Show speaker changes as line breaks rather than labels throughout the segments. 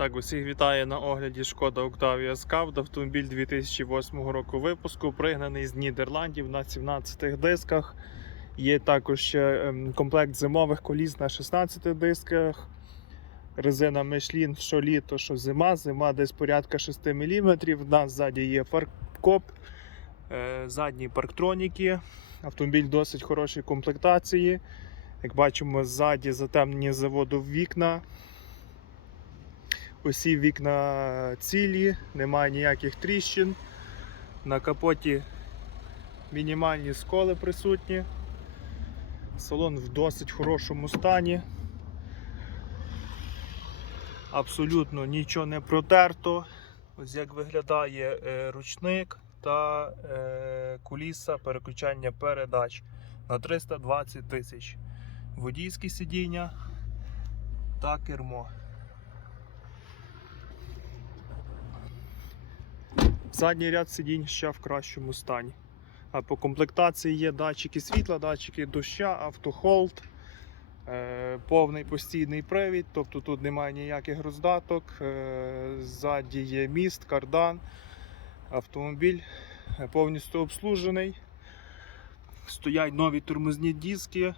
Так, усіх вітаю на огляді Шкода Octavia Scout. Автомобіль 2008 року випуску, пригнаний з Нідерландів на 17 дисках. Є також ще ем, комплект зимових коліс на 16 дисках. Резина Michelin, що літо, що зима. Зима десь порядка 6 мм. У нас ззаді є паркоп, е, задні парктроніки. Автомобіль досить хорошої комплектації. Як бачимо, ззаді затемнені заводу вікна. Усі вікна цілі, немає ніяких тріщин. На капоті мінімальні сколи присутні. Салон в досить хорошому стані. Абсолютно нічого не протерто. Ось як виглядає е, ручник та е, куліса переключання передач на 320 тисяч. Водійські сидіння та кермо. Задній ряд сидінь ще в кращому стані. А по комплектації є датчики світла, датчики доща, автохолд, е, повний постійний привід, тобто тут немає ніяких роздаток. Е, ззаді є міст, кардан, автомобіль е, повністю обслужений. Стоять нові тормозні диски,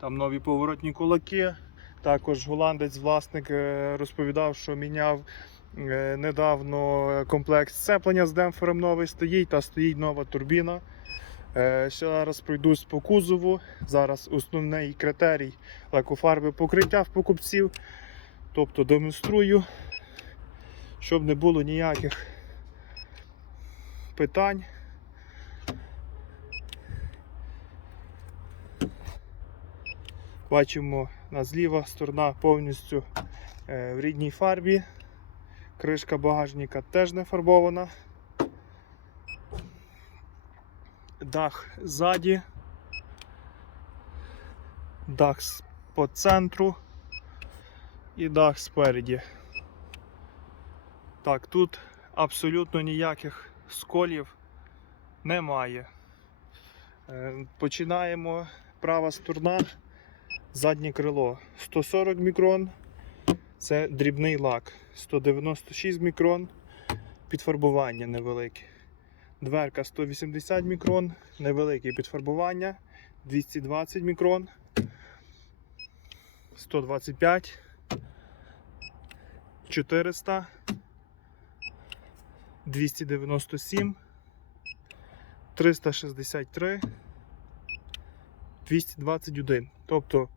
там нові поворотні кулаки. Також голландець власник розповідав, що міняв Недавно комплект сцеплення з демпфером новий стоїть та стоїть нова турбіна. Е, Ще зараз пройдусь по кузову. Зараз основний критерій лакофарби покриття в покупців. Тобто демонструю, щоб не було ніяких питань. Бачимо, у нас ліва сторона повністю е, в рідній фарбі. Кришка багажника теж не фарбована. Дах ззаді. Дах по центру і дах спереді. Так, тут абсолютно ніяких сколів немає. Е, Починаємо права сторона, заднє крило 140 мікрон. Це дрібний лак. 196 мікрон, підфарбування невелике. Дверка 180 мікрон, невелике підфарбування. 220 мікрон, 125, 400, 297, 363, 221. Тобто,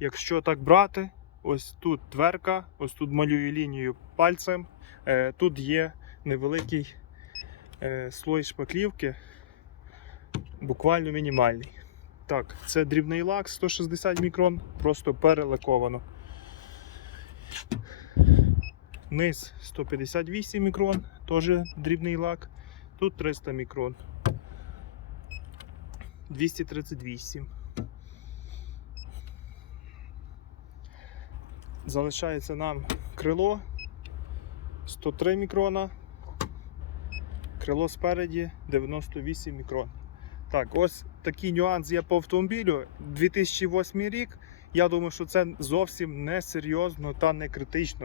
якщо так брати, Ось тут дверка, ось тут малюю лінію пальцем. Е, тут є невеликий е, слой шпаклівки, буквально мінімальний. Так, це дрібний лак 160 мікрон, просто перелаковано. Низ 158 мікрон, теж дрібний лак. Тут 300 мікрон. 238. Залишається нам крило 103 мікрона. Крило спереді 98 мікрон. Так, ось такий нюанс є по автомобілю. 2008 рік. Я думаю, що це зовсім не серйозно та не критично.